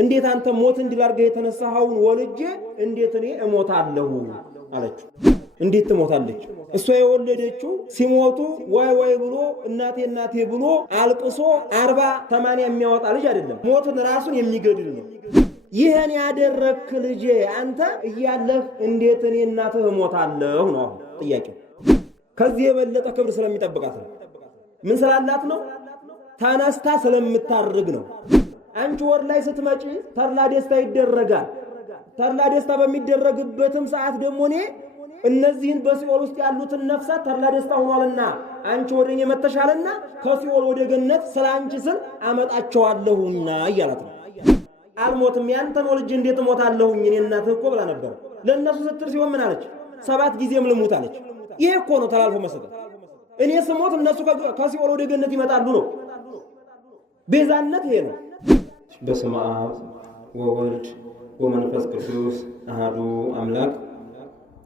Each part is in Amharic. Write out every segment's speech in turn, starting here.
እንዴት አንተ ሞት እንዲላርገህ የተነሳኸውን ወልጄ እንዴት እኔ እሞታለሁ አለችው። እንዴት ትሞታለች? እሷ የወለደችው ሲሞቱ ወይ ብሎ እናቴ ብሎ አልቅሶ 40-80 የሚያወጣ ልጅ አይደለም፣ ሞትን ራሱን የሚገድል ነው። ይህን ያደረክ ልጄ አንተ እያለህ እንዴት እኔ እናትህ እሞታለሁ ነው ጥያቄው። ከዚህ የበለጠ ክብር ስለሚጠብቃት ነው። ምን ስላላት ነው? ተነስታ ስለምታርግ ነው። አንቺ ወር ላይ ስትመጪ ተርላ ደስታ ይደረጋል። ተርላ ደስታ በሚደረግበትም ሰዓት ደግሞ እኔ እነዚህን በሲኦል ውስጥ ያሉትን ነፍሳት ተርላ ደስታ ሆኗልና አንቺ ወደኔ መተሻልና ከሲኦል ወደ ገነት ስላንቺ ስል አመጣቸዋለሁና እያላት ነው። አልሞትም ያንተን ወልጄ እንዴት እሞታለሁኝ እኔ እናትህ እኮ ብላ ነበር። ለነሱ ስትር ሲሆን ምን አለች? 7 ጊዜም ልሙት አለች። ይሄ እኮ ነው ተላልፎ መስጠት። እኔ ስሞት እነሱ ከሲኦል ወደ ገነት ይመጣሉ ነው። ቤዛነት ይሄ ነው። በስመ አብ ወወልድ ወመንፈስ ቅዱስ አሐዱ አምላክ።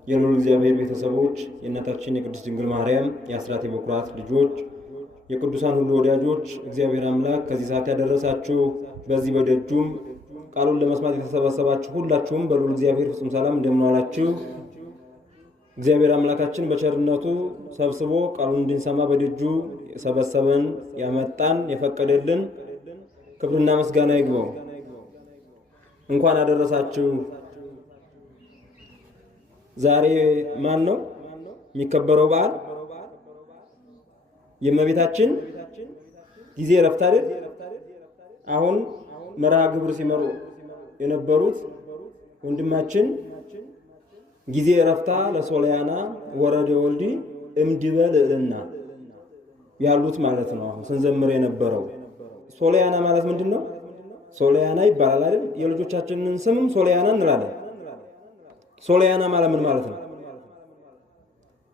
የልዑል እግዚአብሔር ቤተሰቦች፣ የእናታችን የቅድስት ድንግል ማርያም የአስራት የበኩራት ልጆች፣ የቅዱሳን ሁሉ ወዳጆች፣ እግዚአብሔር አምላክ ከዚህ ሰዓት ያደረሳችሁ በዚህ በደጁም ቃሉን ለመስማት የተሰባሰባችሁ ሁላችሁም በልዑል እግዚአብሔር ፍጹም ሰላም እንደምን ዋላችሁ? እግዚአብሔር አምላካችን በቸርነቱ ሰብስቦ ቃሉን እንድንሰማ በደጁ የሰበሰበን ያመጣን የፈቀደልን ክብርና ምስጋና ይግባው። እንኳን አደረሳችሁ። ዛሬ ማን ነው የሚከበረው በዓል? የእመቤታችን ጊዜ ዕረፍት አይደል? አሁን መርሃ ግብር ሲመሩ የነበሩት ወንድማችን ጊዜ ዕረፍታ ለሶልያና ወረደ ወልዲ እምድበ ልዕልና ያሉት ማለት ነው። አሁን ስንዘምር የነበረው ሶልያና ማለት ምንድነው? ሶልያና ይባላል አይደል? የልጆቻችንን ስምም ሶልያና እንላለን። ሶልያና ማለት ምን ማለት ነው?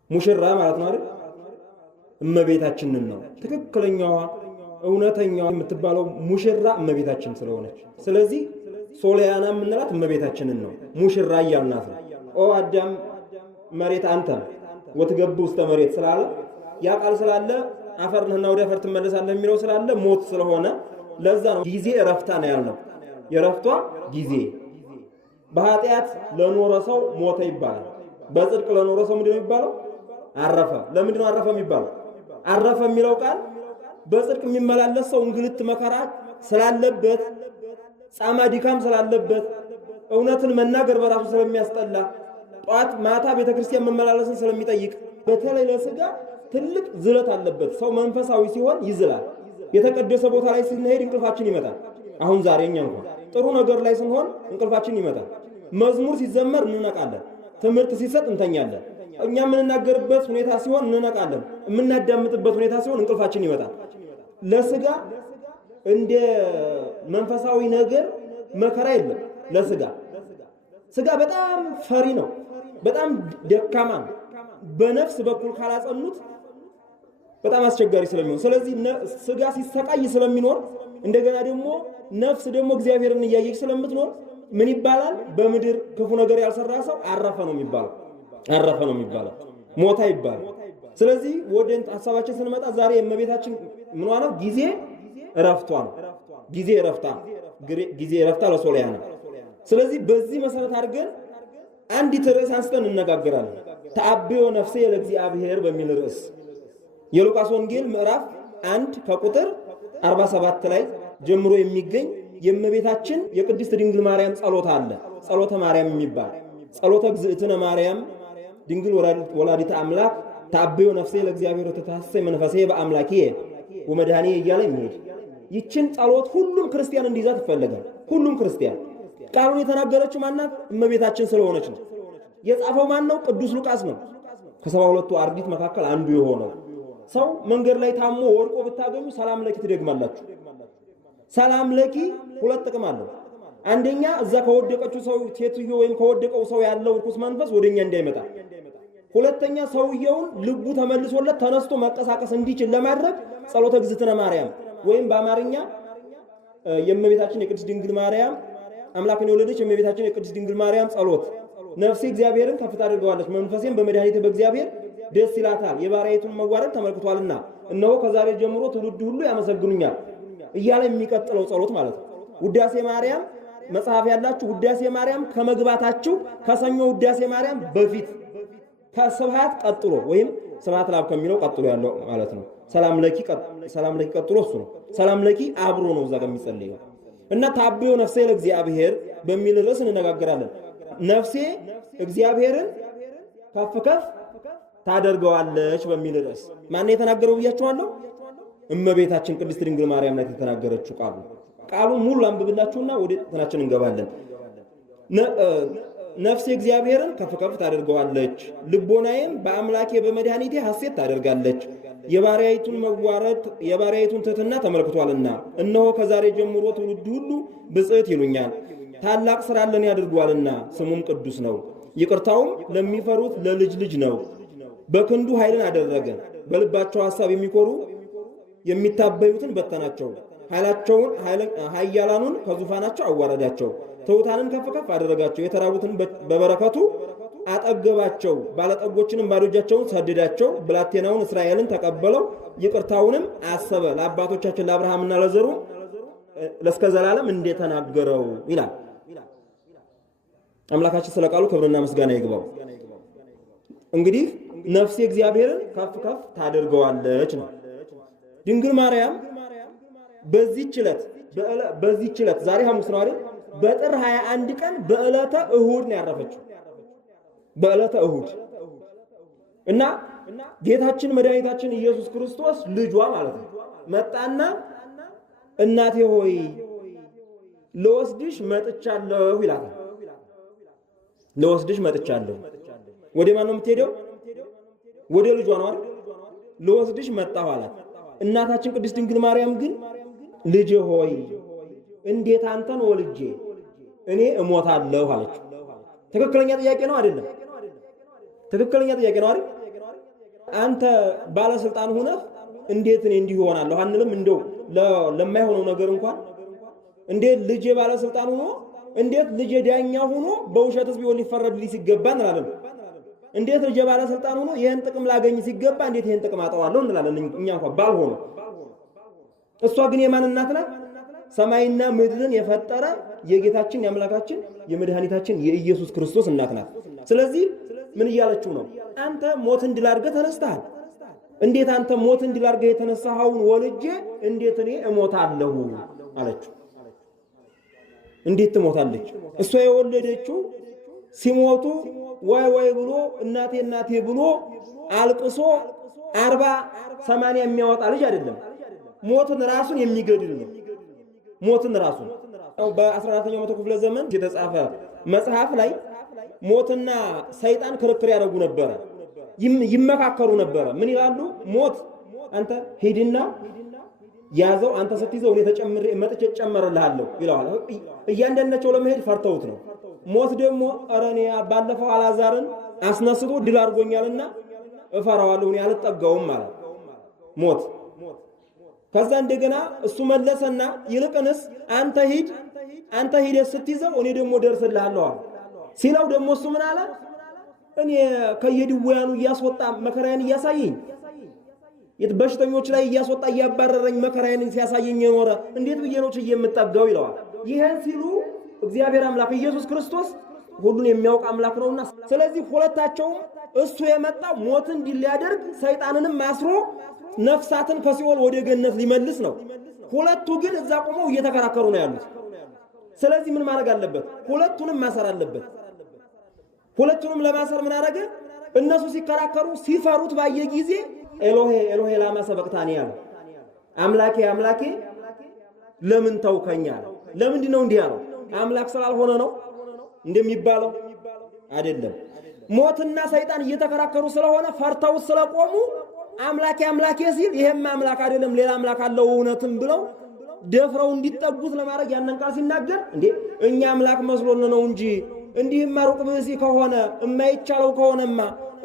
ሙሽራ ማለት ነው አይደል? እመቤታችንን ነው ትክክለኛዋ እውነተኛዋ የምትባለው ሙሽራ እመቤታችን ስለሆነች፣ ስለዚህ ሶልያና የምንላት እመቤታችንን ነው። ሙሽራ እያልናት ነው። ኦ አዳም መሬት አንተ ወትገብ ውስተ መሬት ስላለ ያ ቃል ስላለ አፈር ነህና ወደ አፈር ትመለሳለህ የሚለው ስላለ ሞት ስለሆነ ለዛ ነው ጊዜ ዕረፍታ ነው ያልነው። የዕረፍቷ ጊዜ በኃጢአት ለኖረ ሰው ሞተ ይባላል። በጽድቅ ለኖረ ሰው ምንድነው የሚባለው? አረፈ። ለምንድነው አረፈ የሚባለው? አረፈ የሚለው ቃል በጽድቅ የሚመላለስ ሰው እንግልት መከራ ስላለበት፣ ጻማ ድካም ስላለበት፣ እውነትን መናገር በራሱ ስለሚያስጠላ፣ ጧት ማታ ቤተክርስቲያን መመላለስን ስለሚጠይቅ፣ በተለይ ለስጋ ትልቅ ዝለት አለበት። ሰው መንፈሳዊ ሲሆን ይዝላል። የተቀደሰ ቦታ ላይ ስንሄድ እንቅልፋችን ይመጣል። አሁን ዛሬ እኛ እንኳን ጥሩ ነገር ላይ ስንሆን እንቅልፋችን ይመጣል። መዝሙር ሲዘመር እንነቃለን። ትምህርት ሲሰጥ እንተኛለን። እኛ የምንናገርበት ሁኔታ ሲሆን እንነቃለን። የምናዳምጥበት ሁኔታ ሲሆን እንቅልፋችን ይመጣል። ለስጋ እንደ መንፈሳዊ ነገር መከራ የለም። ለስጋ ስጋ በጣም ፈሪ ነው፣ በጣም ደካማ ነው። በነፍስ በኩል ካላጸኑት በጣም አስቸጋሪ ስለሚሆን፣ ስለዚህ ስጋ ሲሰቃይ ስለሚኖር እንደገና ደግሞ ነፍስ ደግሞ እግዚአብሔርን እያየች ስለምትኖር ምን ይባላል? በምድር ክፉ ነገር ያልሰራ ሰው አረፈ ነው የሚባለው። አረፈ ነው የሚባለው፣ ሞታ ይባላል። ስለዚህ ወደ ሐሳባችን ስንመጣ ዛሬ የእመቤታችን ምን ነው? ጊዜ ዕረፍቷ ነው። ጊዜ ዕረፍታ ለሶልያና። ስለዚህ በዚህ መሰረት አድርገን አንዲት ርዕስ አንስተን እንነጋገራለን። ተአብዮ ነፍሴ ለእግዚአብሔር በሚል ርዕስ የሉቃስ ወንጌል ምዕራፍ 1 ከቁጥር 47 ላይ ጀምሮ የሚገኝ የእመቤታችን የቅድስት ድንግል ማርያም ጸሎት አለ። ጸሎተ ማርያም የሚባል ጸሎተ እግዝእትነ ማርያም ድንግል ወላዲተ አምላክ ተአብዮ ነፍሴ ለእግዚአብሔር ወተታሰይ መንፈሴ በአምላኪየ ወመድኃኒየ እያለ የሚሄድ ይችን ጸሎት ሁሉም ክርስቲያን እንዲይዛት ይፈልጋል። ሁሉም ክርስቲያን ቃሉን የተናገረችው ማናት? እመቤታችን ስለሆነች ነው። የጻፈው ማን ነው? ቅዱስ ሉቃስ ነው። ከ72ቱ አርድእት መካከል አንዱ የሆነው ሰው መንገድ ላይ ታሞ ወድቆ ብታገኙ ሰላም ለኪ ትደግማላችሁ። ሰላም ለኪ ሁለት ጥቅም አለው። አንደኛ እዛ ከወደቀችው ሰው ሴትዮ ወይም ከወደቀው ሰው ያለው ርኩስ መንፈስ ወደኛ እንዳይመጣ፣ ሁለተኛ ሰውየውን ልቡ ተመልሶለት ተነስቶ መንቀሳቀስ እንዲችል ለማድረግ ጸሎተ እግዝእትነ ማርያም ወይም በአማርኛ የእመቤታችን የቅድስት ድንግል ማርያም አምላክን የወለደች የእመቤታችን የቅድስት ድንግል ማርያም ጸሎት ነፍሴ እግዚአብሔርን ከፍ ታደርገዋለች፣ መንፈሴም በመድኃኒቴ በእግዚአብሔር ደስ ይላታል፣ የባሪያይቱን መዋረድ ተመልክቷልና፣ እነሆ ከዛሬ ጀምሮ ትውልድ ሁሉ ያመሰግኑኛል እያለ የሚቀጥለው ጸሎት ማለት ነው። ውዳሴ ማርያም መጽሐፍ ያላችሁ ውዳሴ ማርያም ከመግባታችሁ ከሰኞ ውዳሴ ማርያም በፊት ከስብሐት ቀጥሎ ወይም ስብሐት ለአብ ከሚለው ቀጥሎ ያለው ማለት ነው። ሰላም ለኪ ቀጥሎ እሱ ነው። ሰላም ለኪ አብሮ ነው እዛ ጋር የሚጸልየው እና ታብዮ ነፍሴ ለእግዚአብሔር በሚል ርዕስ እንነጋገራለን። ነፍሴ እግዚአብሔርን ከፍ ከፍ ታደርገዋለች በሚል ርዕስ ማን የተናገረው ብያችኋለሁ? እመቤታችን ቅድስት ድንግል ማርያም ናት የተናገረችው። ቃሉን ሙሉ አንብብላችሁና ወደ እንትናችን እንገባለን። ነፍሴ እግዚአብሔርን ከፍ ከፍ ታደርገዋለች፣ ልቦናዬም በአምላኬ በመድኃኒቴ ሐሴት ታደርጋለች። የባሪያይቱን መዋረድ የባሪያይቱን ትሕትና ተመልክቷልና፣ እነሆ ከዛሬ ጀምሮ ትውልድ ሁሉ ብፅዕት ይሉኛል። ታላቅ ሥራ ለኔ ያድርጓልና ስሙም ቅዱስ ነው። ይቅርታውም ለሚፈሩት ለልጅ ልጅ ነው። በክንዱ ኃይልን አደረገ፣ በልባቸው ሐሳብ የሚኮሩ የሚታበዩትን በተናቸው። ኃያላኑን ከዙፋናቸው አዋረዳቸው፣ ትሑታንን ከፍ ከፍ አደረጋቸው። የተራቡትን በበረከቱ አጠገባቸው፣ ባለጠጎችንም ባዶ እጃቸውን ሰደዳቸው። ብላቴናውን እስራኤልን ተቀበለው፣ ይቅርታውንም አሰበ፣ ለአባቶቻችን ለአብርሃምና ለዘሩ ለእስከ ዘላለም እንደተናገረው ይላል። አምላካችን ስለ ቃሉ ክብርና ምስጋና ይግባው። እንግዲህ ነፍሴ እግዚአብሔርን ከፍ ከፍ ታደርገዋለች ነው። ድንግል ማርያም በዚህች ዕለት ዛሬ ሐሙስ ነው አይደል? በጥር 21 ቀን በዕለተ እሁድ ነው ያረፈችው። በዕለተ እሁድ እና ጌታችን መድኃኒታችን ኢየሱስ ክርስቶስ ልጇ ማለት ነው መጣና እናቴ ሆይ ለወስድሽ መጥቻለሁ ይላታል። ለወስድሽ መጥቻለሁ። ወደ ማን ነው የምትሄደው? ወደ ልጇ ነው አይደል? ለወስድሽ መጣሁ አላት። እናታችን ቅድስት ድንግል ማርያም ግን ልጄ ሆይ እንዴት አንተን ወልጄ እኔ እሞታለሁ አለችው። ትክክለኛ ጥያቄ ነው አይደለም? ትክክለኛ ጥያቄ ነው አይደል? አንተ ባለስልጣን ሆነህ እንዴት እኔ እንዲህ ሆናለሁ አንልም? እንደው ለማይሆነው ነገር እንኳን እንዴት ልጄ ባለስልጣን ሆኖ እንዴት ልጄ ዳኛ ሆኖ በውሸትስ ቢሆን ሊፈረድልኝ ሲገባ እንላለን። እንዴት ልጄ ባለስልጣን ሆኖ ይሄን ጥቅም ላገኝ ሲገባ እንዴት ይሄን ጥቅም አጣዋለሁ እንላለን እኛ እንኳን ባልሆነ። እሷ ግን የማን እናት ናት? ሰማይና ምድርን የፈጠረ የጌታችን የአምላካችን የመድኃኒታችን የኢየሱስ ክርስቶስ እናት ናት። ስለዚህ ምን እያለችው ነው? አንተ ሞትን ድል አድርገህ ተነስተሃል። እንዴት አንተ ሞትን ድል አድርገህ የተነሳኸውን ወልጄ እንዴት እኔ እሞታለሁ አለችው። እንዴት ትሞታለች? እሷ የወለደችው ሲሞቱ ዋይ ዋይ ብሎ እናቴ እናቴ ብሎ አልቅሶ 40-80 የሚያወጣ ልጅ አይደለም። ሞትን ራሱን የሚገድል ነው። ሞትን ራሱን በ14ኛው መቶ ክፍለ ዘመን የተጻፈ መጽሐፍ ላይ ሞትና ሰይጣን ክርክር ያደርጉ ነበረ፣ ይመካከሩ ነበረ። ምን ይላሉ? ሞት አንተ ሂድና ያዘው፣ አንተ ስትይዘው እኔ ተጨምሬ መጥቼ ጨመርልሃለሁ ይለዋል። እያንዳንዳቸው ለመሄድ ፈርተውት ነው። ሞት ደግሞ ኧረ እኔ ባለፈው አላዛርን አስነስቶ ድል አድርጎኛልና እፈራዋለሁ እኔ አልጠጋውም ማለት ሞት። ከዛ እንደገና እሱ መለሰና ይልቅንስ አንተ ሂድ ስትይዘው እኔ ደግሞ ደርስልሃለሁ ሲለው ደግሞ እሱ ምን አለ? እኔ ከየድውያኑ እያስወጣ መከራዬን እያሳየኝ በሽተኞች ላይ እያስወጣ እያባረረኝ መከራዬን ሲያሳየኝ የኖረ እንዴት ብዬ ነው ችዬ የምጠጋው ይለዋል። ይሄን ሲሉ እግዚአብሔር አምላክ ኢየሱስ ክርስቶስ ሁሉን የሚያውቅ አምላክ ነውና፣ ስለዚህ ሁለታቸውም እሱ የመጣው ሞትን ድል ሊያደርግ ሰይጣንንም ማስሮ ነፍሳትን ከሲኦል ወደ ገነት ሊመልስ ነው። ሁለቱ ግን እዛ ቆመው እየተከራከሩ ነው ያሉት። ስለዚህ ምን ማድረግ አለበት? ሁለቱንም ማሰር አለበት። ሁለቱንም ለማሰር ምን አደረገ? እነሱ ሲከራከሩ ሲፈሩት ባየ ጊዜ ኤሎሄ ኤሎሄ ላማ ሰበቅታኒ ያለው አምላኬ አምላኬ ለምን ተውከኝ አለ። ለምንድን ነው እንዲህ ያለው? አምላክ ስላልሆነ ነው እንደሚባለው አይደለም። ሞትና ሰይጣን እየተከራከሩ ስለሆነ ፈርተው ስለቆሙ አምላኬ አምላኬ ሲል ይሄም አምላክ አይደለም ሌላ አምላክ አለው እውነትም ብለው ደፍረው እንዲጠጉት ለማድረግ ያንን ቃል ሲናገር እንዴ እኛ አምላክ መስሎን ነው እንጂ እንዲህማ ሩቅ ብእሲ ከሆነ የማይቻለው ከሆነማ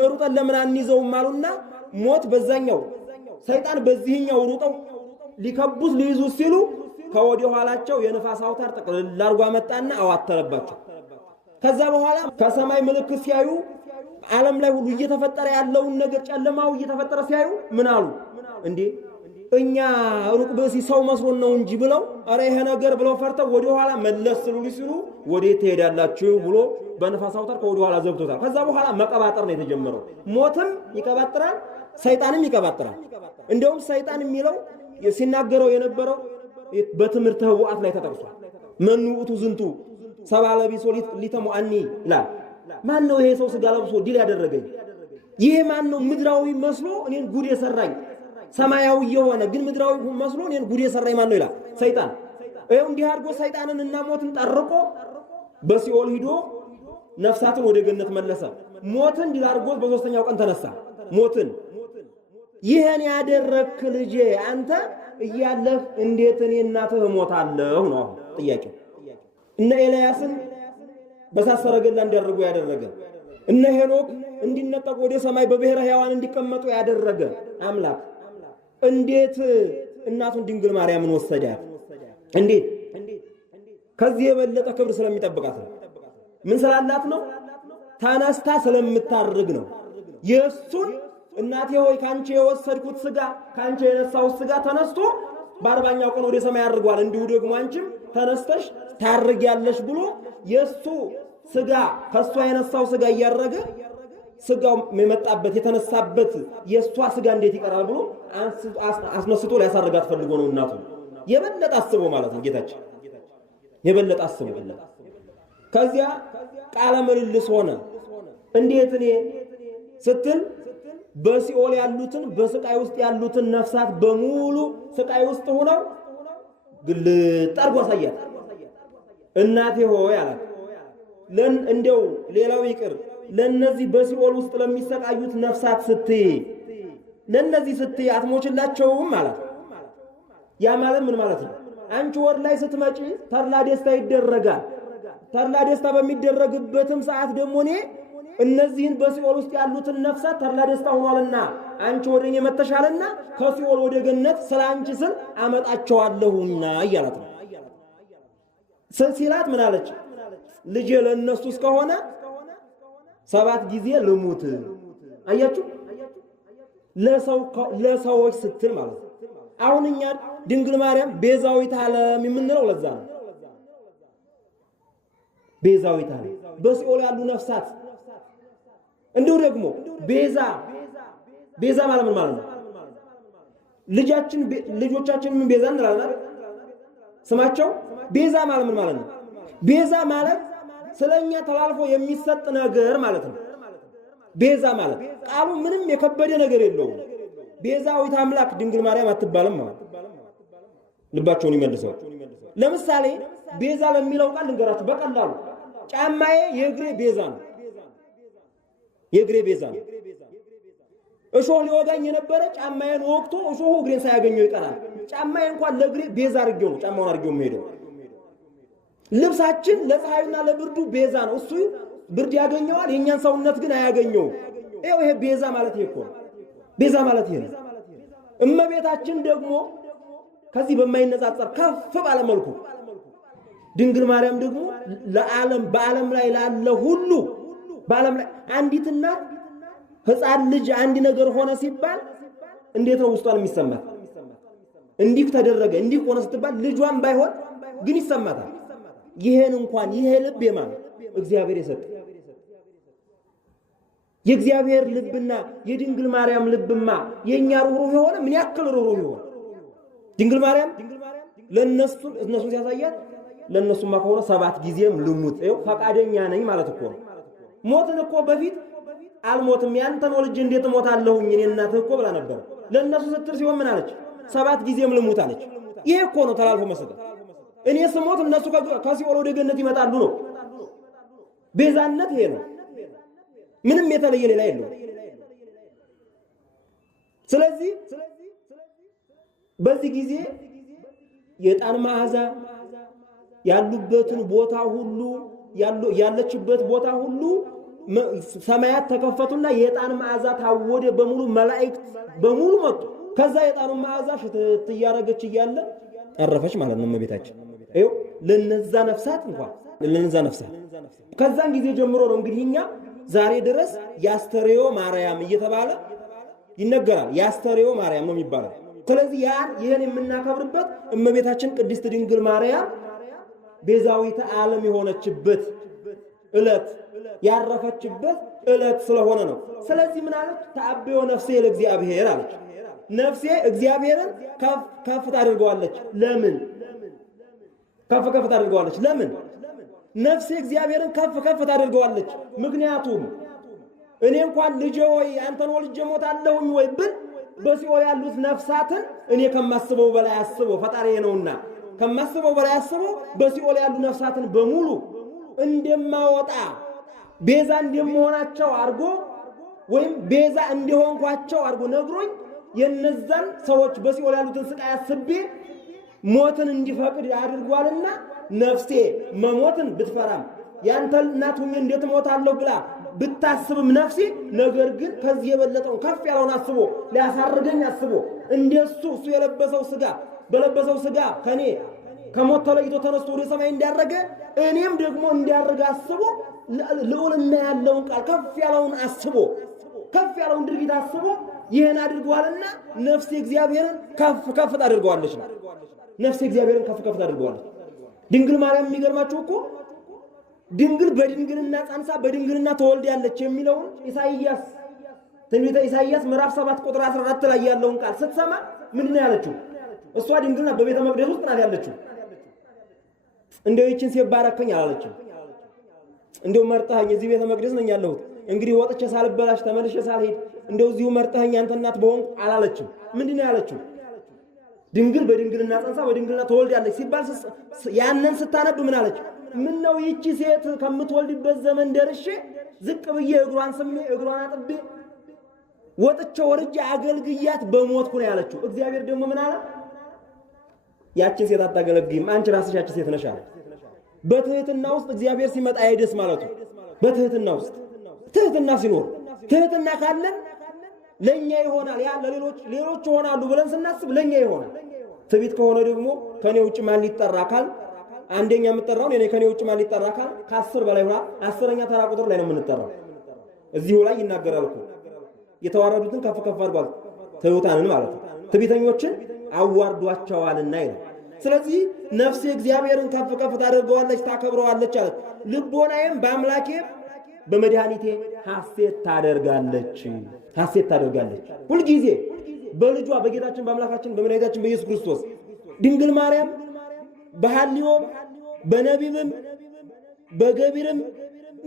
ሩጠን ለምን አንይዘውም አሉና ሞት በዛኛው ሰይጣን በዚህኛው ሩጠው ሊከቡት ሊይዙት ሲሉ ከወዲ ኋላቸው የንፋስ አውታር ጠቅልል አድርጎ መጣና አዋተረባቸው። ከዛ በኋላ ከሰማይ ምልክት ሲያዩ ዓለም ላይ ሁሉ እየተፈጠረ ያለውን ነገር ጨለማው እየተፈጠረ ሲያዩ ምን አሉ? እንዴ እኛ ሩቅ በሲ ሰው መስሎን ነው እንጂ ብለው አረ ይሄ ነገር ብለው ፈርተው ወደ ኋላ መለስ ሲሉ ወዴት ትሄዳላችሁ ብሎ በነፋስ አውታር ከወደ ኋላ ዘግቶታል። ከዛ በኋላ መቀባጠር ነው የተጀመረው። ሞትም ይቀባጥራል፣ ሰይጣንም ይቀባጥራል። እንደውም ሰይጣን የሚለው ሲናገረው የነበረው በትምህርተ ህቡዓት ላይ ተጠቅሷል። መኑ ውእቱ ዝንቱ ሰብአ ለቢሶ ሊተሙአኒ ይላል። ማን ነው ይሄ ሰው ስጋ ለብሶ ድል ያደረገኝ? ይሄ ማን ነው ምድራዊ መስሎ እኔን ጉድ የሰራኝ? ሰማያዊ የሆነ ግን ምድራዊ መስሎ እኔን ጉድ የሰራኝ ማን ነው ይላል ሰይጣን። ይሄው እንዲህ አድርጎ ሰይጣንን እና ሞትን ጠርቆ በሲኦል ሂዶ ነፍሳትን ወደ ገነት መለሰ። ሞትን ድል አድርጎ በሶስተኛው ቀን ተነሳ። ሞትን ይሄን ያደረክ ልጄ አንተ እያለህ እንዴት እኔ እናትህ እሞታለሁ ነው ጥያቄው። እነ ኤልያስን በእሳት ሰረገላ እንዲያደርጉ ያደረገ፣ እነ ሄኖክ እንዲነጠቁ ወደ ሰማይ በብሔረ ሕያዋን እንዲቀመጡ ያደረገ አምላክ እንዴት እናቱን ድንግል ማርያምን ወሰዳት? እንዴት? ከዚህ የበለጠ ክብር ስለሚጠብቃት ነው። ምን ስላላት ነው? ተነስታ ስለምታርግ ነው። የእሱን እናቴ ሆይ ካንቺ የወሰድኩት ስጋ ካንቺ የነሳው ስጋ ተነስቶ በአርባኛው ቀን ወደ ሰማይ ያርጓል፣ እንዲሁ ደግሞ አንቺም ተነስተሽ ታርጊያለሽ ብሎ የሱ ስጋ ከሷ የነሳው ስጋ እያረገ ስጋው የመጣበት የተነሳበት የሷ ስጋ እንዴት ይቀራል ብሎ አስነስቶ ሊያሳርጋት ፈልጎ ነው። እናቱ የበለጠ አስቦ ማለት ነው ጌታችን የበለጠ አስቦ። ከዚያ ቃለ ምልልስ ሆነ። እንዴት እኔ ስትል በሲኦል ያሉትን በስቃይ ውስጥ ያሉትን ነፍሳት በሙሉ ስቃይ ውስጥ ሆነው ግልጥ አድርጎ አሳያት። እናቴ ሆይ አላት፣ እንደው ሌላው ይቅር ለነዚህ በሲኦል ውስጥ ለሚሰቃዩት ነፍሳት ስትይ ለነዚህ ስትይ አትሞችላቸውም ማለት። ያ ማለት ምን ማለት ነው? አንቺ ወር ላይ ስትመጪ ተድላ ደስታ ይደረጋል። ተድላ ደስታ በሚደረግበትም ሰዓት ደግሞ እኔ እነዚህን በሲኦል ውስጥ ያሉትን ነፍሳት ተድላ ደስታ ሆኗልና አንቺ ወደኔ መተሻልና ከሲኦል ወደ ገነት ስላንቺ ስል አመጣቸዋለሁና እያላት ነው። ሲላት ምን አለች? ልጄ ለነሱ እስከሆነ 7 ጊዜ ልሙት። አያችሁ፣ ለሰዎች ስትል ማለት ነው። አሁን እኛ ድንግል ማርያም ቤዛዊት ዓለም የምንለው ለዛ ነው። ቤዛዊት ዓለም በሲኦል ያሉ ነፍሳት እንዲሁ ደግሞ ቤዛ ማለት ምን ማለት ነው? ልጆቻችንን ቤዛ እንላለን። ስማቸው ቤዛ ማለት ምን ማለት ነው? ቤዛ ማለት ስለኛ ተላልፎ የሚሰጥ ነገር ማለት ነው። ቤዛ ማለት ቃሉ ምንም የከበደ ነገር የለውም። ቤዛዊት አምላክ ድንግል ማርያም አትባልም ማለት ልባቸውን ይመልሰው። ለምሳሌ ቤዛ ለሚለው ቃል ልንገራችሁ በቀላሉ። ጫማዬ የእግሬ ቤዛ ነው። የእግሬ ቤዛ ነው። እሾህ ሊወጋኝ የነበረ ጫማዬን ወቅቶ እሾሁ እግሬን ሳያገኘው ይቀራል። ጫማዬ እንኳን ለእግሬ ቤዛ አድርጌው ነው ጫማውን አድርጌው የምሄደው። ልብሳችን ለፀሐዩና ለብርዱ ቤዛ ነው። እሱ ብርድ ያገኘዋል፣ የኛን ሰውነት ግን አያገኘውም። ይሄ ቤዛ ማለት ይሄ እኮ ነው። ቤዛ ማለት ይሄ ነው። እመቤታችን ደግሞ ከዚህ በማይነጻጸር ከፍ ባለ መልኩ ድንግል ማርያም ደግሞ ለዓለም በዓለም ላይ ላለ ሁሉ በዓለም ላይ አንዲት እናት ሕፃን ልጅ አንድ ነገር ሆነ ሲባል እንዴት ነው ውስጧን የሚሰማት? እንዲህ ተደረገ እንዲህ ሆነ ስትባል ልጇን ባይሆን ግን ይሰማታል። ይሄን እንኳን ይሄ ልብ የማን እግዚአብሔር የሰጠ የእግዚአብሔር ልብና የድንግል ማርያም ልብማ የኛ ሩህሩህ የሆነ ምን ያክል ሩህሩህ ይሆን? ድንግል ማርያም እነሱን ሲያሳያት ለእነሱማ ከሆነ 7 ጊዜም ልሙት ይኸው ፈቃደኛ ነኝ ማለት እኮ ነው። ሞትን እኮ በፊት አልሞትም ያንተን ወልጄ እንዴት እሞታለሁኝ እኔ እናትህ እኮ ብላ ነበር። ለእነሱ ስትል ሲሆን ምን አለች? 7 ጊዜም ልሙት አለች። ይሄ እኮ ነው ተላልፎ መሰጠት። እኔ ስሞት እነሱ ከሲኦል ወደ ገነት ይመጣሉ ነው። ቤዛነት ይሄ ነው። ምንም የተለየ ሌላ የለው። ስለዚህ በዚህ ጊዜ የዕጣን መዓዛ ያሉበትን ቦታ ሁሉ ያለችበት ቦታ ሁሉ ሰማያት ተከፈቱና የዕጣን መዓዛ ታወደ። በሙሉ መላእክት በሙሉ መጡ። ከዛ የዕጣኑ መዓዛ ሽትት እያረገች እያለ አረፈች ማለት ነው እመቤታችን። ይኸው ለነዛ ነፍሳት እንኳን ለነዛ ነፍሳት ከዛን ጊዜ ጀምሮ ነው እንግዲህ እኛ ዛሬ ድረስ ያስተሬዮ ማርያም እየተባለ ይነገራል። ያስተሬዮ ማርያም ነው የሚባለው። ስለዚህ ይሄን የምናከብርበት እመቤታችን ቅድስት ድንግል ማርያም ቤዛዊተ ዓለም የሆነችበት ዕለት ያረፈችበት ዕለት ስለሆነ ነው። ስለዚህ ምን አለች? ተአብዮ ነፍሴ ለእግዚአብሔር አለች። ነፍሴ እግዚአብሔርን ከፍ ታደርገዋለች። ለምን ከፍ ታደርገዋለች? ለምን ነፍሴ እግዚአብሔርን ከፍ ታደርገዋለች? ምክንያቱም እኔ እንኳን ልጄ ሆይ አንተን ወልጄ እሞታለሁኝ ወይ ብል በሲኦል ያሉት ነፍሳትን እኔ ከማስበው በላይ አስቦ ፈጣሪዬ ነውና ከማስበው በላይ አስቦ በሲኦል ያሉ ነፍሳትን በሙሉ እንደማወጣ ቤዛ እንደምሆናቸው አድርጎ ወይም ቤዛ እንደሆንኳቸው አድርጎ ነግሮኝ የነዛን ሰዎች በሲኦል ያሉትን ስቃይ አስቤ ሞትን እንዲፈቅድ አድርጓልና ነፍሴ መሞትን ብትፈራም ያንተ እናት ሁኜ እንዴት እሞታለሁ ብላ ብታስብም ነፍሴ ነገር ግን ከዚህ የበለጠውን ከፍ ያለውን አስቦ ሊያሳርገኝ አስቦ እንደሱ እሱ የለበሰው ሥጋ በለበሰው ሥጋ ከኔ ከሞት ተለይቶ ተነስቶ ወደ ሰማይ እንዲያረገ እኔም ደግሞ እንዲያረጋ አስቦ ልዑልና ያለውን ቃል ከፍ ያለውን አስቦ ከፍ ያለውን ድርጊት አስቦ ይሄን አድርጓልና ነፍሴ እግዚአብሔርን ከፍ ታደርገዋለች ነው። ነፍሴ እግዚአብሔርን ከፍ ታደርገዋለች። ድንግል ማርያም የሚገርማችሁ እኮ ድንግል በድንግልና ጸንሳ በድንግልና ተወልዳለች የሚለውን ኢሳይያስ ትንቢተ ኢሳይያስ ምዕራፍ 7 ቁጥር 14 ላይ ያለውን ቃል ስትሰማ ምንድነው ያለችው? እሷ ድንግልና በቤተ መቅደስ ውስጥ ናት ያለችው። እንደው ይችን ሲባረከኝ አላለችም። እንደው መርጠኸኝ እዚህ ቤተ መቅደስ ነኝ ያለሁት እንግዲህ ወጥቼ ሳልበላሽ ተመልሼ ሳልሄድ እንደው እዚሁ መርጠኸኝ አንተ እናት በሆንኩ አላለችም። ምንድነው ያለችው? ድንግል በድንግልና ጸንሳ በድንግልና ተወልዳለች ሲባል ያንን ስታነብ ምን አለች? ምን ነው ይቺ ሴት ከምትወልድበት ዘመን ደርሼ ዝቅ ብዬ እግሯን ስሜ እግሯን አጥቤ ወጥቼ ወርጄ አገልግያት በሞትኩ ነው ያለችው። እግዚአብሔር ደግሞ ምን አለ? ያቺን ሴት አታገለግይም፣ አንቺ ራስሽ ያቺ ሴት ነሽ አለ። በትህትና ውስጥ እግዚአብሔር ሲመጣ አይደስ ማለቱ። በትህትና ውስጥ ትህትና ሲኖር ትህትና ካለን ለኛ ይሆናል። ያ ሌሎች ይሆናሉ ብለን ስናስብ ለኛ ይሆናል። ትዕቢት ከሆነ ደግሞ ከኔ ውጭ ማን ሊጠራ ካል አንደኛ የምጠራው እኔ ከኔ ውጭ ማን ሊጠራ ካል ከ10 በላይ ሆና 10ኛ ተራ ቁጥር ላይ ነው የምንጠራው። እዚሁ ላይ ይናገራል እኮ የተዋረዱትን ከፍ አድርጓል፣ ትሑታንን ማለት ነው። ትዕቢተኞችን አዋርዷቸዋልና ይላል። ስለዚህ ነፍሴ እግዚአብሔርን ከፍ ታደርገዋለች፣ ታከብረዋለች አለ። ልቦናዬም በአምላኬ በመድኃኒቴ ሐሴት ታደርጋለች። ሁልጊዜ በልጇ በጌታችን በአምላካችን በመድኃኒታችን በኢየሱስ ክርስቶስ ድንግል ማርያም በሐልዮም በነቢብም በገቢርም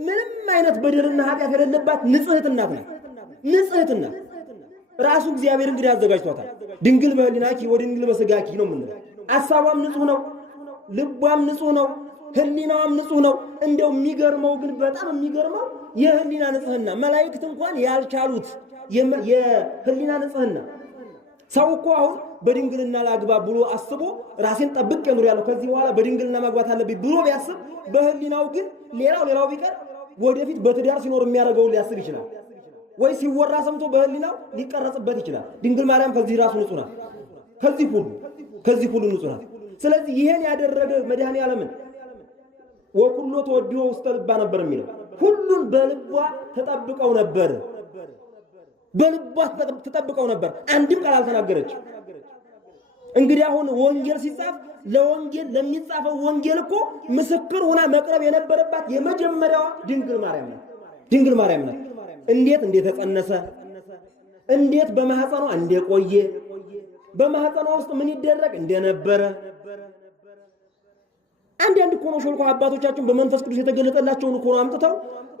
ምንም አይነት በደልና ኃጢአት የሌለባት ንጽሕት እናት ናት። ንጽሕት እናት ራሱ እግዚአብሔር እንግዲህ አዘጋጅቷታል። ድንግል በህሊናኪ ወድንግል በሥጋኪ ነው የምንለው። አሳቧም ንጹሕ ነው፣ ልቧም ንጹሕ ነው፣ ህሊናዋም ንጹሕ ነው። እንደው የሚገርመው ግን በጣም የሚገርመው የህሊና ንጽሕና መላእክት እንኳን ያልቻሉት የህሊና ንጽሕና። ሰው እኮ አሁን በድንግልና ላግባ ብሎ አስቦ ራሴን ጠብቄ ኑሬያለሁ ከዚህ በኋላ በድንግልና ማግባት አለብኝ ብሎ ቢያስብ በህሊናው ግን ሌላው ቢቀር ወደፊት በትዳር ሲኖር የሚያደርገውን ሊያስብ ይችላል። ወይ ሲወራ ሰምቶ በህሊናው ሊቀረጽበት ይችላል። ድንግል ማርያም ከዚህ ራሱ ንጹሕ ናት። ከዚህ ሁሉ ንጹሕ ናት። ስለዚህ ይሄን ያደረገ መድኃኔ ዓለምን ወኩሎ ተወዲዮ ውስተ ልባ ነበር የሚለው ሁሉን በልቧ ተጠብቀው ነበር። በልቧ ተጠብቀው ነበር። አንድም ቃል አልተናገረች። እንግዲህ አሁን ወንጌል ሲጻፍ ለወንጌል ለሚጻፈው ወንጌል እኮ ምስክር ሆና መቅረብ የነበረባት የመጀመሪያዋ ድንግል ማርያም ናት። እንዴት እንደተጸነሰ እንዴት በማህፀኗ እንደቆየ በማህፀኗ ውስጥ ምን ይደረግ እንደነበረ አንድ እኮ ነው ሾልኮ አባቶቻችን በመንፈስ ቅዱስ የተገለጠላቸውን እኮ ነው አምጥተው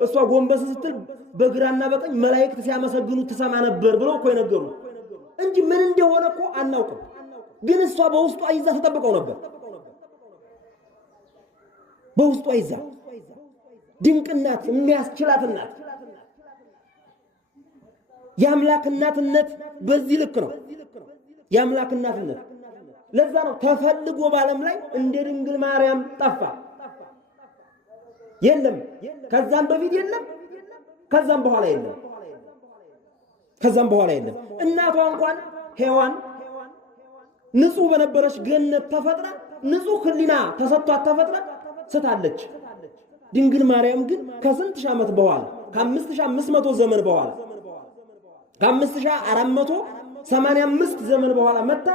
እሷ ጎንበስ ስትል በግራና በቀኝ መላእክት ሲያመሰግኑ ትሰማ ነበር ብለው እኮ የነገሩ እንጂ ምን እንደሆነ እኮ አናውቅም። ግን እሷ በውስጧ ይዛ ተጠብቀው ነበር። በውስጧ ይዛ ድንቅናት የሚያስችላትናት የአምላክናትነት በዚህ ልክ ነው። የአምላክናትነት ለዛ ነው ተፈልጎ ባለም ላይ እንደ ድንግል ማርያም ጠፋ። የለም ከዛም በፊት የለም፣ ከዛም በኋላ የለም። እናቷ እንኳን ሔዋን ንጹህ በነበረች ገነት ተፈጥራ ንጹህ ሕሊና ተሰጥቷት ተፈጥራ ስታለች። ድንግል ማርያም ግን ከስንት ሺህ ዓመት በኋላ ከ5500 ዘመን በኋላ ከ5400 85 ዘመን በኋላ መጣ።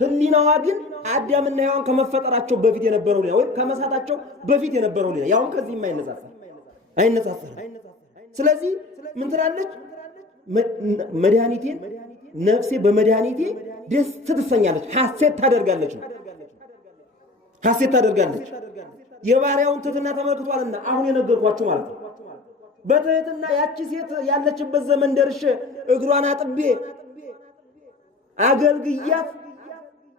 ህሊናዋ ግን አዳምና ሔዋን ከመፈጠራቸው በፊት የነበረው ሌላ ወይ ከመሳታቸው በፊት የነበረው ሌላ ያው ከዚህ አይነጻጸር። ስለዚህ ምን ትላለች? መድኃኒቴን ነፍሴ በመድኃኒቴ ደስ ትሰኛለች፣ ሐሴት ታደርጋለች። የባሪያውን ትህትና ተመልክቷልና አሁን የነገርኳችሁ ማለት ነው። በትህትና ያቺ ሴት ያለችበት ዘመን ደርሼ እግሯን አጥቤ አገልግያት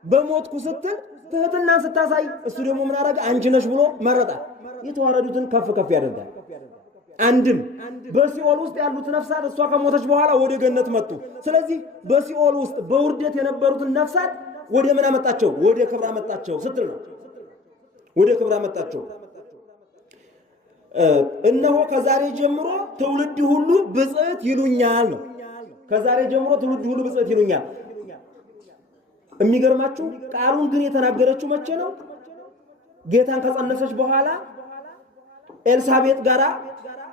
በሞትኩ ስትል ትህትናን ስታሳይ እሱ ደግሞ ምን አደረገ? አንቺ ነሽ ብሎ መረጣት። የተዋረዱትን ከፍ ያደርጋል። አንድም በሲኦል ውስጥ ያሉት ነፍሳት እሷ ከሞተች በኋላ ወደ ገነት መጡ። ስለዚህ በሲኦል ውስጥ በውርደት የነበሩትን ነፍሳት ወደ ምን አመጣቸው? ወደ ክብር አመጣቸው ስትል ነው። ወደ ክብር አመጣቸው። እነሆ ከዛሬ ጀምሮ ትውልድ ሁሉ ብጽዕት ይሉኛል ነው። ከዛሬ ጀምሮ ትውልድ ሁሉ ብጽዕት ይሉኛል። የሚገርማችሁ ቃሉን ግን የተናገረችው መቼ ነው? ጌታን ከጸነሰች በኋላ ኤልሳቤጥ ጋራ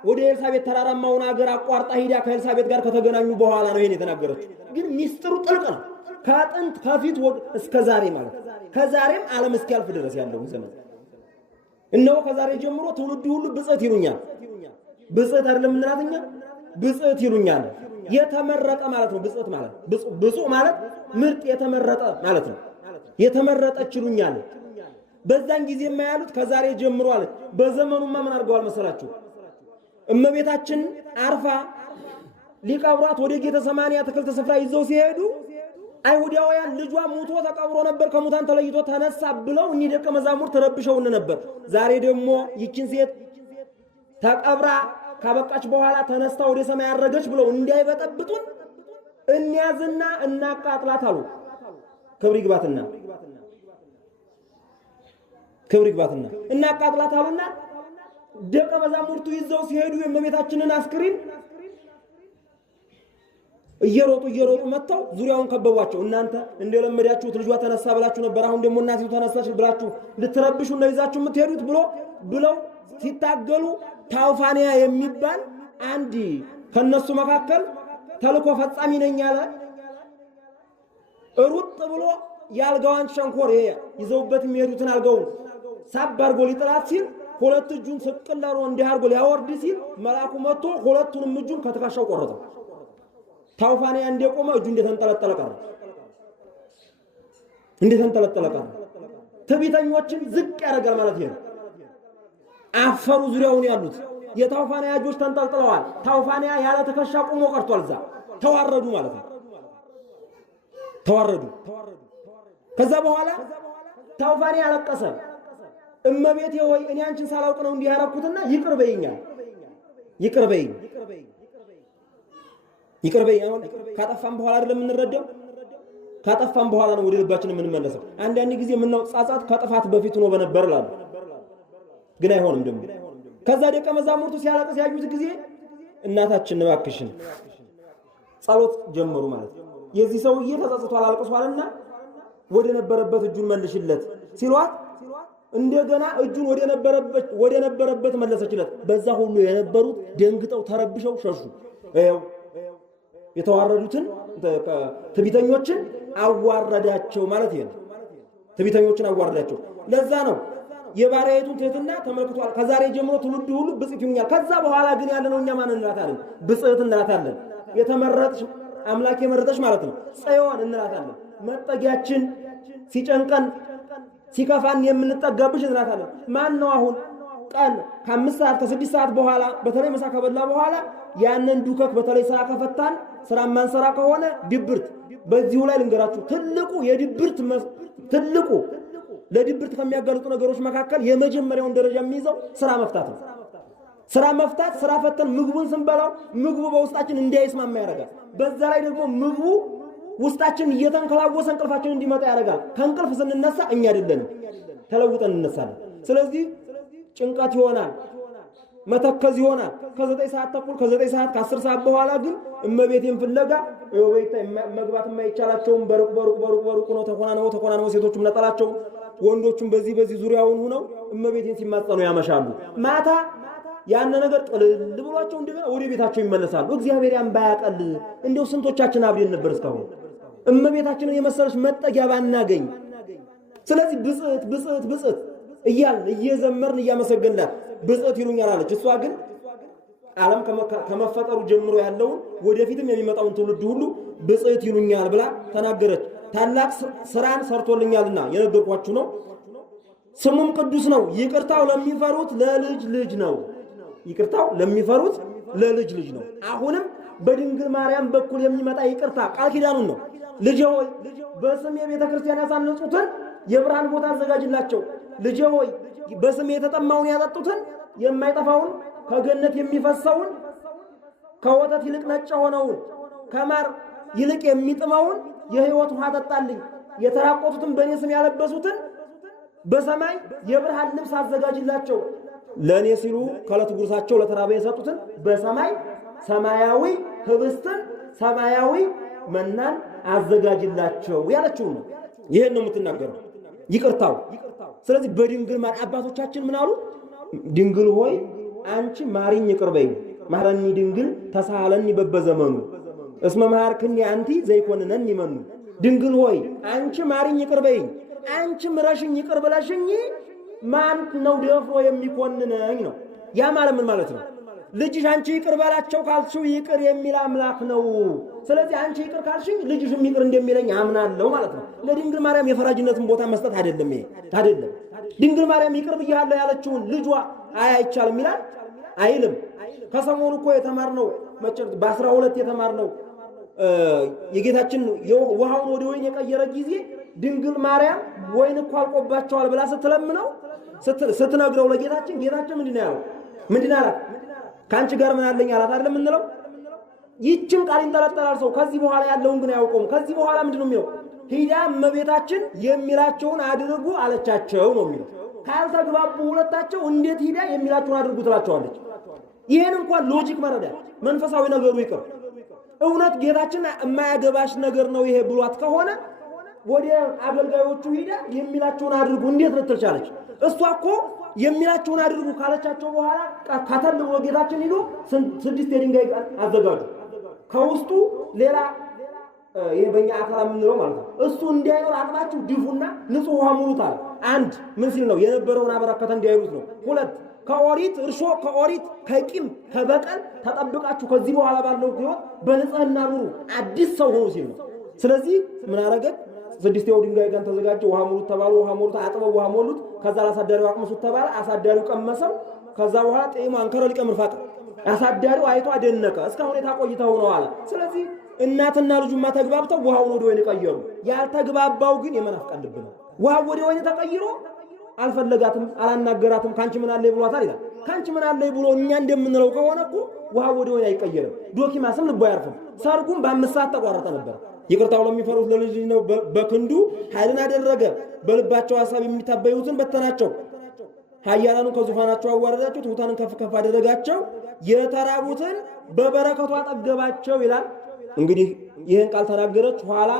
ወደ ኤልሳቤጥ ተራራማውን ሀገር አቋርጣ ሂዳ ከኤልሳቤጥ ጋር ከተገናኙ በኋላ ነው ይሄን የተናገረችው። ግን ሚስጥሩ ጥልቅ ነው። ከጥንት ከፊት እስከ ዛሬ ማለት ከዛሬም ዓለም እስኪያልፍ ድረስ ያለው ዘመን እነሆ ከዛሬ ጀምሮ ትውልድ ሁሉ ብጽዕት ይሉኛል። ብጽዕት አይደለም እንላትኛ ብጽዕት ይሉኛል። የተመረጠ ማለት ነው። ብጽዕት ማለት ብፁዕ ማለት ምርጥ የተመረጠ ማለት ነው። የተመረጠች ይሉኛል። በዛን ጊዜ የማያሉት ከዛሬ ጀምሮ አለ። በዘመኑማ ምን አድርገዋል መሰላችሁ? እመቤታችን አርፋ ሊቀብሯት ወደ ጌተሰማኒ አትክልት ስፍራ ይዘው ሲሄዱ አይሁዳውያን ልጇ ሙቶ ተቀብሮ ነበር፣ ከሙታን ተለይቶ ተነሳ ብለው እኒ ደቀ መዛሙርት ተረብሸውን ነበር። ዛሬ ደግሞ ይችን ሴት ተቀብራ ካበቃች በኋላ ተነስታ ወደ ሰማይ ያረገች ብለው እንዳይበጠብጡን እንያዝና እናቃጥላት አሉ። ክብር ይግባትና እናቃጥላት አሉና ደቀ መዛሙርቱ ይዘው ሲሄዱ የእመቤታችንን አስክሬን እየሮጡ መጥተው ዙሪያውን ከበቧቸው። እናንተ እንደለመዳችሁት ልጇ ተነሳ ብላችሁ ነበር፣ አሁን ደግሞ እናቲቱ ተነሳች ብላችሁ ልትረብሹ ነው ይዛችሁ የምትሄዱት ብለው ሲታገሉ ታውፋንያ የሚባል አንድ ከነሱ መካከል ተልኮ ፈጻሚ ነኝ ያለ ሩጥ ብሎ ያልጋዋን ሸንኮር ይዘውበት የሚሄዱትን አልጋውን ሳብ አድርጎ ሊጥላት ሲል ሁለት እጁን ስቅል አድርጎ እንዲህ አድርጎ ሊያወርድ ሲል መልአኩ መጥቶ ሁለቱንም እጁን ከትከሻው ቆረጠው። ታውፋንያ እንደቆመ እጁ እንደተንጠለጠለ ቀረ። ትዕቢተኞችን ዝቅ ያደርጋል ማለት ይሄ ነው። አፈሩ ዙሪያውን ያሉት የታውፋንያ እጆች ተንጠልጥለዋል። ታውፋንያ ያለ ትከሻ ቆሞ ቀርቷል። እዛ ተዋረዱ ማለት ነው። ተዋረዱ። ከዛ በኋላ ታውፋንያ አለቀሰ። እመቤቴ ሆይ እኔ አንቺን ሳላውቅ ነው እንዲህ ያደረኩትና ይቅር በይኝ። አሁን ካጠፋን በኋላ አይደለም የምንረዳው፣ ካጠፋን በኋላ ነው ወደ ልባችን የምንመለሰው። አንዳንድ ጊዜ የምናው ጻጻት ከጥፋት በፊት ነው በነበር ላሉ ግን አይሆንም ደግሞ። ከዛ ደቀ መዛሙርቱ ሲያለቅስ ያዩት ጊዜ እናታችን እባክሽን ጸሎት ጀመሩ ማለት ነው። የዚህ ሰውዬ ተጸጽቷል አልቅሷልና ወደ ነበረበት እጁን መልሽለት ሲሏት እንደገና እጁን ወደ ነበረበት መለሰችለት። በዛ ሁሉ የነበሩት ደንግጠው ተረብሸው ሸሹ። የተዋረዱትን ትዕቢተኞችን አዋረዳቸው ማለት ይሄ ነው። ትዕቢተኞችን አዋረዳቸው። ለዛ ነው የባሪያይቱን ትህትና ተመልክቷል። ከዛሬ ጀምሮ ትውልድ ሁሉ ብጽዕት ይሉኛል። ከዛ በኋላ ግን ያለነው እኛ ማን እንላታለን? ብጽዕት እንላታለን። የተመረጥሽ አምላክ የመረጠሽ ማለት ነው። ጽዮን እንላታለን። መጠጊያችን ሲጨንቀን ሲከፋን የምንጠጋብሽ እንላታለን። ማን ነው አሁን ቀን ከ5 ሰዓት ከ6 ሰዓት በኋላ በተለይ ምሳ ከበላ በኋላ ያንን ዱከክ በተለይ ስራ ከፈታን ስራ ማንሰራ ከሆነ ድብርት። በዚሁ ላይ ልንገራችሁ ትልቁ ለድብርት ከሚያጋልጡ ነገሮች መካከል የመጀመሪያውን ደረጃ የሚይዘው ስራ መፍታት ነው። ስራ ፈተን ምግቡን ስንበላው ምግቡ በውስጣችን እንዳይስማማ ያደርጋል። በዛ ላይ ደግሞ ምግቡ ውስጣችን እየተንከላወሰ እንቅልፋችን እንዲመጣ ያደርጋል። ከእንቅልፍ ስንነሳ እኛ አይደለንም ተለውጠን እንነሳለን። ስለዚህ ጭንቀት ይሆናል፣ መተከዝ ይሆናል። ከ9 ሰዓት ተኩል ከ9 ሰዓት ከ10 ሰዓት በኋላ ግን እመቤቴን ፍለጋ መግባት የማይቻላቸውም በሩቅ ነው ተኮናነው ሴቶቹም ነጠላቸው ወንዶቹም በዚህ ዙሪያውን ሆነው እመቤቴን ሲማጸኑ ያመሻሉ። ማታ ያን ነገር ጥልል ብሏቸው እንደገና ወደ ቤታቸው ይመለሳሉ። እግዚአብሔር ያን ባያቀል እንደው ስንቶቻችን አብደን ነበር እስካሁን እመቤታችንን የመሰለች መጠጊያ ባናገኝ። ስለዚህ ብጽዕት እያልን እየዘመርን እያመሰገንላት ብጽዕት ይሉኛል አለች። እሷ ግን ዓለም ከመፈጠሩ ጀምሮ ያለውን ወደፊትም የሚመጣውን ትውልድ ሁሉ ብጽዕት ይሉኛል ብላ ተናገረች። ታላቅ ስራን ሰርቶልኛልና የነገርኳችሁ ነው። ስሙም ቅዱስ ነው። ይቅርታው ለሚፈሩት ለልጅ ልጅ ነው። ይቅርታው ለሚፈሩት ለልጅ ልጅ ነው። አሁንም በድንግል ማርያም በኩል የሚመጣ ይቅርታ ቃል ኪዳኑን ነው። ልጄ ሆይ በስሜ ቤተ ክርስቲያን ያሳነጹትን የብርሃን ቦታ አዘጋጅላቸው። ልጄ ሆይ በስሜ የተጠማውን ያጠጡትን የማይጠፋውን ከገነት የሚፈሰውን ከወተት ይልቅ ነጭ ሆነውን ከማር ይልቅ የሚጥመውን የሕይወት ውሃ ጠጣልኝ። የተራቆቱትን በእኔ ስም ያለበሱትን በሰማይ የብርሃን ልብስ አዘጋጅላቸው። ለእኔ ሲሉ ከዕለት ጉርሳቸው ለተራበ የሰጡትን በሰማይ ሰማያዊ ህብስትን ሰማያዊ መናን አዘጋጅላቸው ያለችው ነው። ይሄን ነው የምትናገረው ይቅርታው። ስለዚህ በድንግል ማርያም አባቶቻችን ምን አሉ? ድንግል ሆይ አንቺ ማሪኝ ይቅር በይኝ፣ ማረኒ ድንግል ተሳሃለኒ በበዘመኑ እስመ መሐርክኒ አንቲ ዘይኮንነኒ መኑ። ድንግል ሆይ አንቺ ማሪኝ ይቅር በይኝ፣ አንቺ ምረሽኝ ይቅር ብለሽኝ ማን ነው ደፍሮ የሚኮንነኝ ነው። ያ ማለት ምን ማለት ነው? ልጅሽ አንቺ ይቅር በላቸው ካልሽው ይቅር የሚል አምላክ ነው። ስለዚህ አንቺ ይቅር ካልሽኝ ልጅሽም ይቅር እንደሚለኝ አምናለሁ ማለት ነው። ለድንግል ማርያም የፈራጅነትን ቦታ መስጠት አይደለም። ይሄ አይደለም። ድንግል ማርያም ይቅር ብያለሁ ያለችውን ልጇ አይቻልም ይላል አይልም። ከሰሞኑ እኮ የተማርነው በ12 የተማርነው የጌታችን ውሃውን ወደ ወይን የቀየረ ጊዜ ድንግል ማርያም ወይን እኮ አልቆባቸዋል ብላ ስትለምነው ስትነግረው ለጌታችን ጌታችን ምንድነው ያለው? ምንድነው አላት? ካንቺ ጋር ምን አለኝ አላት አይደለም እንለው። ይህችን ቃል ይንጠለጠላል ሰው። ከዚህ በኋላ ያለውን ግን አያውቀውም። ከዚህ በኋላ ምንድነው የሚለው? ሂዳ እመቤታችን የሚላቸውን አድርጉ አለቻቸው ነው የሚለው። ካልተግባቡ ሁለታቸው እንዴት ሂዳ የሚላቸውን አድርጉ ትላቸዋለች? ይሄን እንኳን ሎጂክ መረዳት መንፈሳዊ ነገሩ ይቅር። እውነት ጌታችን የማያገባሽ ነገር ነው ይሄ ብሏት ከሆነ ወደ አገልጋዮቹ ሂዳ የሚላቸውን አድርጉ እንዴት ልትል ቻለች? እሷ እኮ የሚላቸውን አድርጉ ካለቻቸው በኋላ ከተል ብሎ ጌታችን ሂዶ 6 የድንጋይ አዘጋጁ። ከውስጡ ሌላ ይሄ በእኛ አካል የምንለው ማለት ነው እሱ እንዳይኖር አጥባችሁ ድፉና ንጹህ ውሃ ሙሉታል። አንድ ምን ሲል ነው? የነበረውን አበረከተ እንዳይሉት ነው። ሁለት ከኦሪት እርሾ ከኦሪት ከቂም ከበቀል ተጠብቃችሁ ከዚህ በኋላ ባለው ሕይወት በንጽህና ኑሩ፣ አዲስ ሰው ሆኑ ሲል ነው። ስለዚህ ምን አረገች? 6 ድንጋይ ጋር ተዘጋጀ። ውሃ ሙሉት ተባሉ። ውሃ ሙሉት፣ አጥበው ውሃ ሙሉት። ከዛ አሳዳሪው አቅምሱት ተባለ። አሳዳሪው ቀመሰው። ከዛ በኋላ ጤማ አንከረ ሊቀምር ፋቅ አሳዳሪው አይቶ አደነቀ። እስካሁን የታቆይተው ነው አለ። ስለዚህ እናትና ልጁማ ተግባብተው ውሃውን ወደ ወይን ቀየሩ። ያልተግባባው ግን የመናፍቃን ልብ ነው። ውሃው ወደ ወይን ተቀይሮ አልፈለጋትም፣ አላናገራትም። ካንቺ ምን አለ ብሏታል ይላል። ካንቺ ምን አለ ብሎ እኛ እንደምንለው ከሆነ እኮ ውሃው ወደ ወይን አይቀየርም። ዶኪማስም ልቦ አያርፍም። ሰርጉም በ5 ሰዓት ተቋረጠ ነበር። ይቅርታው ለሚፈሩት ለልጅ ነው። በክንዱ ኃይልን አደረገ። በልባቸው ሐሳብ የሚታበዩትን በተናቸው። ኃያላኑን ከዙፋናቸው አዋረዳቸው። ትሑታንን ከፍ ከፍ አደረጋቸው። የተራቡትን በበረከቱ አጠገባቸው ይላል። እንግዲህ ይህን ቃል ተናገረች። ኋላ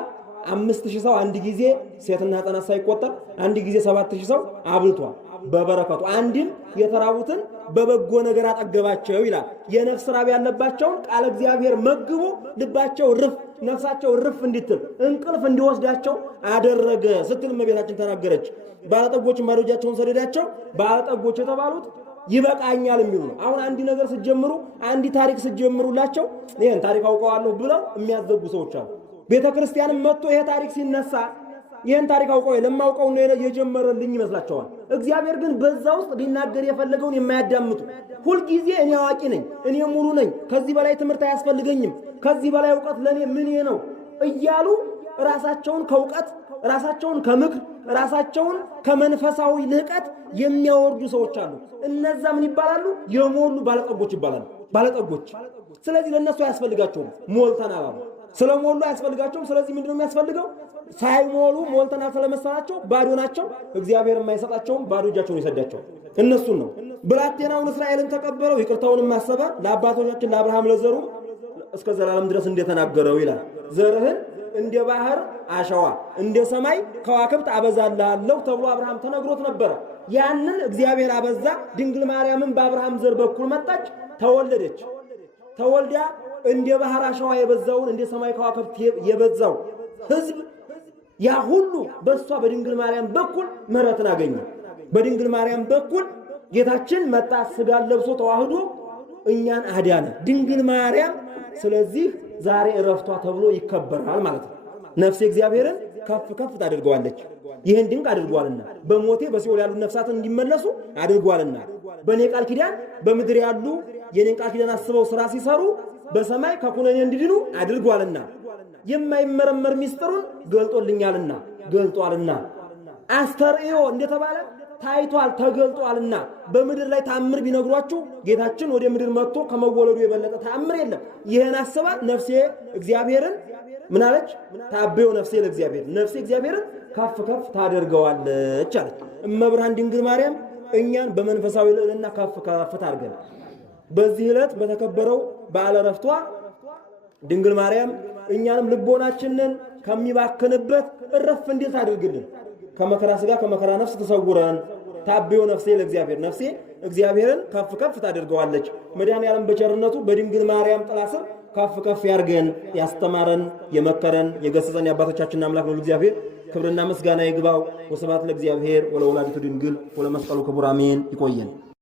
5000 ሰው አንድ ጊዜ ሴትና ሕፃናት ሳይቆጠር አንድ ጊዜ 7000 ሰው አብልቷል። በበረከቱ አንድም የተራቡትን በበጎ ነገር አጠገባቸው ይላል። የነፍስ ራብ ያለባቸውን ቃል እግዚአብሔር መግቦ ልባቸው ርፍ ነፍሳቸው ርፍ እንድትል እንቅልፍ እንዲወስዳቸው አደረገ ስትል እመቤታችን ተናገረች። ባለጠጎችን ባዶ እጃቸውን ሰደዳቸው። ባለጠጎች የተባሉት ይበቃኛል የሚሉ ነው። አሁን አንዲ ነገር ሲጀምሩ አንዲ ታሪክ ሲጀምሩላቸው ይሄን ታሪክ አውቀዋለሁ ብለው የሚያዘጉ ሰዎች አሉ። ቤተክርስቲያንም መጥቶ ይሄ ታሪክ ሲነሳ ይሄን ታሪክ አውቀው ለማውቀው ነው የጀመረልኝ ይመስላቸዋል። እግዚአብሔር ግን በዛ ውስጥ ሊናገር የፈለገውን የማያዳምጡ ሁሉ ጊዜ እኔ አዋቂ ነኝ፣ እኔ ሙሉ ነኝ፣ ከዚህ በላይ ትምህርት አያስፈልገኝም፣ ከዚህ በላይ ዕውቀት ለኔ ምን ነው እያሉ ራሳቸውን ከዕውቀት ራሳቸውን ከምክር ራሳቸውን ከመንፈሳዊ ልህቀት የሚያወርዱ ሰዎች አሉ። እነዛ ምን ይባላሉ? የሞሉ ባለጠጎች ይባላሉ። ባለጠጎች። ስለዚህ ለነሱ አያስፈልጋቸውም፣ ሞልተናል አሉ። ስለሞሉ አያስፈልጋቸውም። ስለዚህ ምንድነው የሚያስፈልገው? ሳይሞሉ ሞልተናል ስለመሰላቸው ባዶ ናቸው። እግዚአብሔር የማይሰጣቸውም ባዶ እጃቸውን ይሰዳቸው እነሱን ነው። ብላቴናውን እስራኤልን ተቀበለው፣ ይቅርታውን ማሰበ ለአባቶቻችን ለአብርሃም ለዘሩ እስከ ዘላለም ድረስ እንደተናገረው ይላል። ዘርህን እንደ ባህር አሸዋ እንደ ሰማይ ከዋክብት አበዛልሃለሁ ተብሎ አብርሃም ተነግሮት ነበር። ያንን እግዚአብሔር አበዛ። ድንግል ማርያምን በአብርሃም ዘር በኩል መጣች፣ ተወለደች። ተወልዳ እንደ ባህር አሸዋ የበዛውን እንደ ሰማይ ከዋክብት የበዛው ሕዝብ ያ ሁሉ በሷ በድንግል ማርያም በኩል ምሕረትን አገኘ። በድንግል ማርያም በኩል ጌታችን መጣ፣ ሥጋን ለብሶ ተዋህዶ እኛን አዳነ። ድንግል ማርያም ስለዚህ ዛሬ ዕረፍቷ ተብሎ ይከበራል ማለት ነው። ነፍሴ እግዚአብሔርን ከፍ ከፍ ታደርገዋለች። ይህን ድንቅ አድርጓልና በሞቴ በሲኦል ያሉ ነፍሳትን እንዲመለሱ አድርጓልና በእኔ ቃል ኪዳን በምድር ያሉ የኔን ቃል ኪዳን አስበው ሥራ ሲሰሩ በሰማይ ከኩነኔ እንዲድኑ አድርጓልና የማይመረመር ሚስጥሩን ገልጧልና አስተርእዮ እንደተባለ ታይቷል ተገልጧልና በምድር ላይ ታምር ቢነግሯችሁ ጌታችን ወደ ምድር መጥቶ ከመወለዱ የበለጠ ታምር የለም። ይህን አስባ ነፍሴ እግዚአብሔርን ምን አለች? ታበዮ ነፍሴ ለእግዚአብሔር፣ ነፍሴ እግዚአብሔርን ከፍ ከፍ ታደርገዋለች አለች። እመብርሃን ድንግል ማርያም እኛን በመንፈሳዊ ልዕልና ከፍ ከፍ ታድርገን። በዚህ ዕለት በተከበረው በዓለ ዕረፍቷ ድንግል ማርያም እኛንም ልቦናችንን ከሚባክንበት እረፍ እንዴት አድርግልን። ከመከራ ሥጋ ከመከራ ነፍስ ተሰውረን። ታበዮ ነፍሴ ለእግዚአብሔር፣ ነፍሴ እግዚአብሔርን ከፍ ከፍ ታደርገዋለች። መድኃኔዓለም በቸርነቱ በድንግል ማርያም ጥላ ስር ከፍ ከፍ ያርገን። ያስተማረን የመከረን የገሰጸን የአባቶቻችን አምላክ ነው እግዚአብሔር ክብርና ምስጋና ይግባው። ወስብሐት ለእግዚአብሔር ወለወላዲቱ ድንግል ወለመስቀሉ ክቡር አሜን። ይቆየን።